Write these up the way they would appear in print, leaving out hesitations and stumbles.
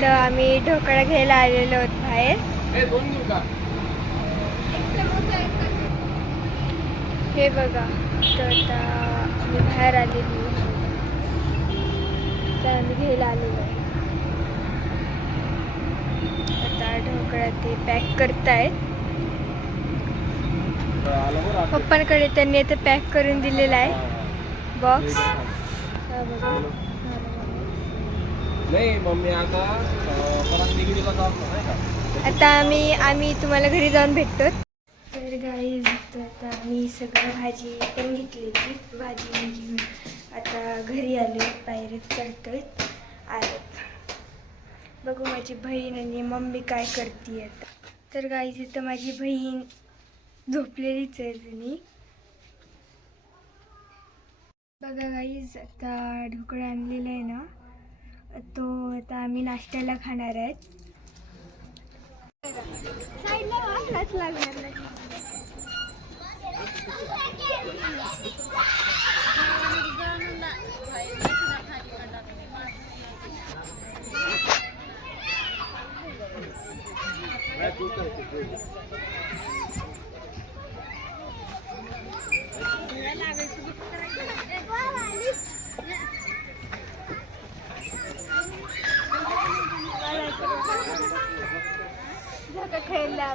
तर आम्ही ढोकळा घ्यायला आलेलो आहोत बाहेर. हे बघा, तर आता आम्ही बाहेर आलेलो, तर आम्ही घ्यायला आलेलो आहे. आता ढोकळा ते पॅक करतायत. पप्पांकडे त्यांनी आता पॅक करून दिलेला आहे बॉक्स. नाही मम्मी आता आम्ही तुम्हाला घरी जाऊन भेटतो. तर गाईज, आता आम्ही सगळं भाजी पण घेतलेली, भाजी घेऊन आता घरी आलो. बाहेरच चढतोय आलेत. बघू माझी बहीण आणि मम्मी काय करते आता. तर गाईज, इथं माझी बहीण झोपलेलीच आहे जुनी. बघा गाईज, आता ढोकळा आणलेला आहे ना, तो आता आम्ही नाश्त्याला खाणार आहेत. खेळला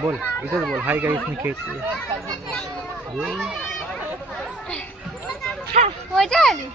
बोल, इधर बोल. हाय गाइस, मी खेळते. मजा आली.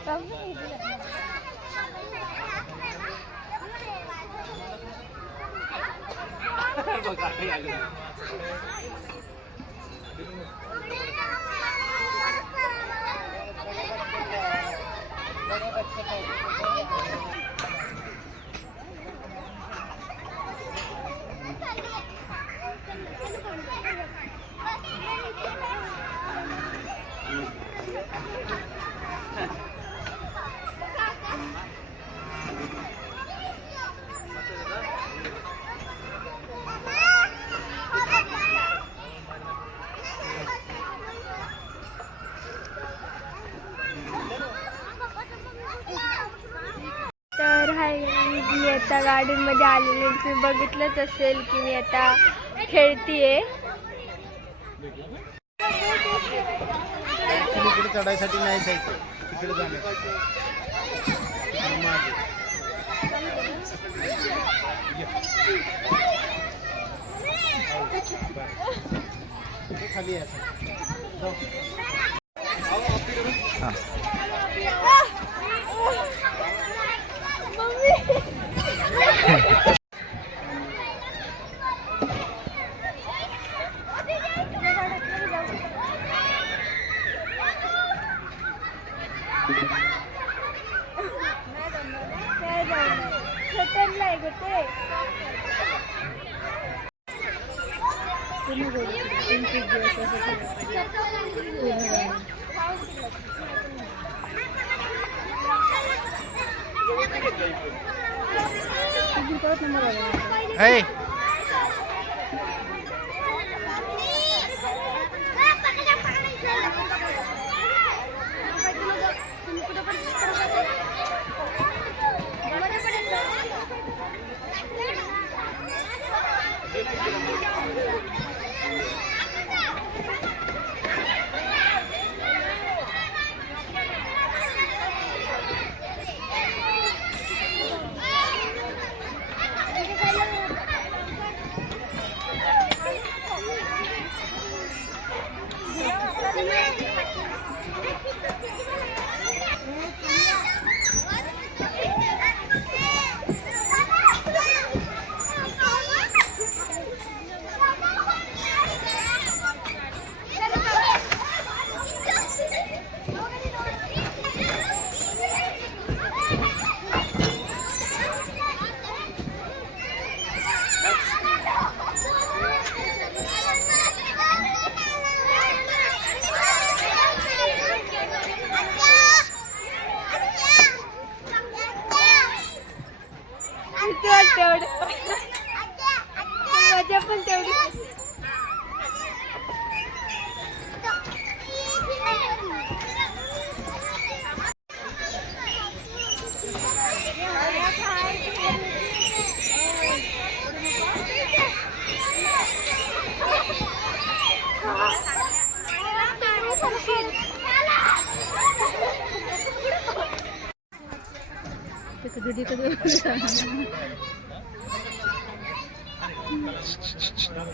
तर हाय, मी आता गार्डनमध्ये आलेले. तुम्ही बघितलंच असेल की मी आता खेळतीये. इकडे चढायसाठी नाही जायचं, तिकडे जाणे खाली आहे. Hey. तेवढं मजा पण तेवढी.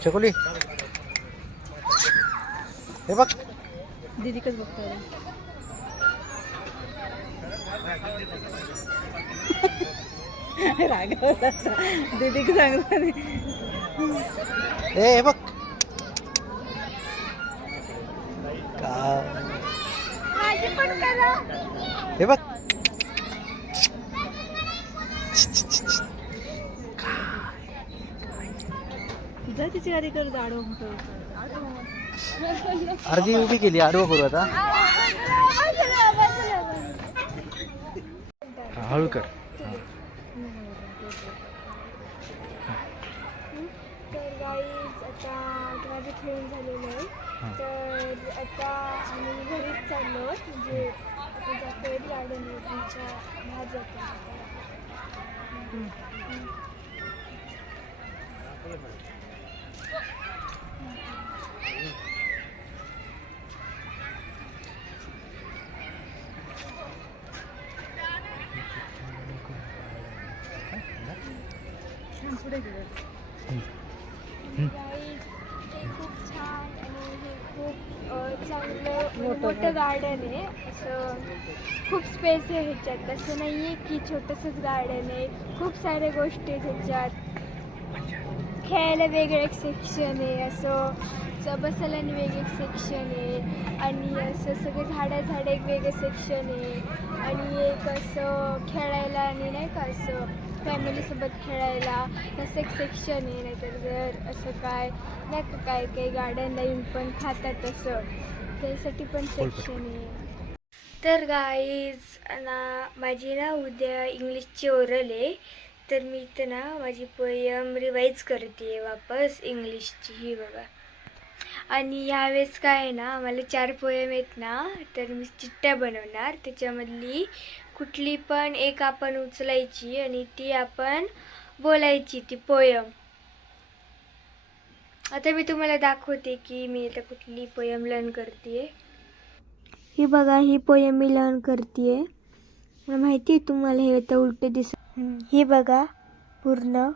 चकोली हे बघ दीदी कसं बघतो रागवला दीदी सांगता हे बघ का माझी पण करा. हे बघ जा तिची गाडी कर जाडो अर्धी उभी केली आडवं करू आता हळू कर तर गाईज आता माझं खेळून झालेलं आहे. तर आता आम्ही घरीच चाललो आहोत. म्हणजे आता जातोय गार्डन तुमच्या भात जातो. पुढे गेलं गाईज हे खूप छान आणि हे खूप चांगलं मोठं गार्डन आहे. असं खूप स्पेस आहे ह्याच्यात. असं नाही आहे की छोटंसंच गार्डन आहे. खूप साऱ्या गोष्टी आहेत ह्याच्यात. खेळायला वेगळं एक सेक्शन आहे. असं बसायला आणि वेगळं एक सेक्शन आहे. आणि असं सगळे झाडं एक वेगळं सेक्शन आहे. आणि एक असं खेळायला आणि नाही का असं फॅमिलीसोबत खेळायला असं एक सेक्शन आहे. नाहीतर जर असं काय नाही का काय काही गार्डनला येऊन पण खातात असं त्यासाठी पण सेक्शन आहे. तर गाईज ना माझी ना उद्या इंग्लिशची ओरल आहे. तर मी इथं ना माझी पोयम रिवाईज करते आहे वापस इंग्लिशची ही बघा. आणि यावेळेस काय आहे ना मला 4 पोयम आहेत ना. तर मी चिठ्ठ्या बनवणार. त्याच्यामधली कुठली पण एक आपण उचलायची आणि ती आपण बोलायची ती पोयम. आता मी तुम्हाला दाखवते की मी आता कुठली पोयम लर्न करते. ही बघा ही पोयम मी लर्न करते. मला माहिती आहे तुम्हाला हे आता उलटे दिसत. ही बघा पूर्ण.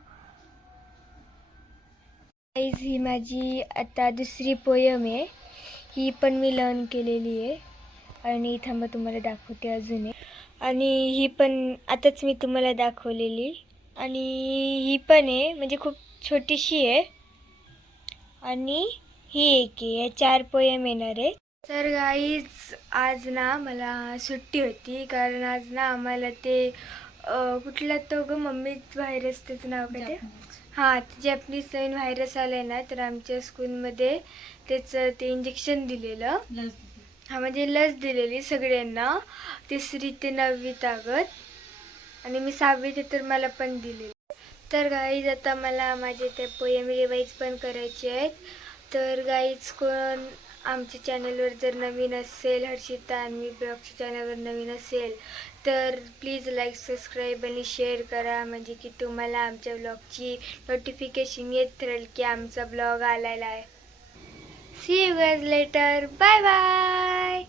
ही माझी आता दुसरी पोयम आहे. ही पण मी लर्न केलेली आहे. आणि थांबा तुम्हाला दाखवते अजून एक. आणि ही पण आताच मी तुम्हाला दाखवलेली. आणि ही पण आहे म्हणजे खूप छोटीशी आहे. आणि ही एक आहे. या 4 पोयम येणार आहे. तर गाईज आज ना मला सुट्टी होती कारण आज ना आम्हाला ते कुठला तो ग मम्मीच व्हायरस त्याचं नाव काय ते हां जॅपनीज नवीन व्हायरस आला आहे ना. तर आमच्या स्कूलमध्ये त्याचं ते इंजेक्शन दिलेलं. हा म्हणजे लस दिलेली सगळ्यांना 3री ते 9वी तागत. आणि मी 6वी ते तर मला पण दिलेली. तर गाईज आता मला माझे ते पोयम रिवाईज पण करायचे आहेत. तर गाईज कोण आमच्या चॅनलवर जर नवीन असेल हर्षिता आणि ब्लॉगच्या चॅनलवर नवीन असेल तर प्लीज लाईक सबस्क्राईब आणि शेअर करा. म्हणजे की तुम्हाला आमच्या ब्लॉगची नोटिफिकेशन येत राहील की आमचा ब्लॉग आलेला आहे. See you guys later. Bye bye.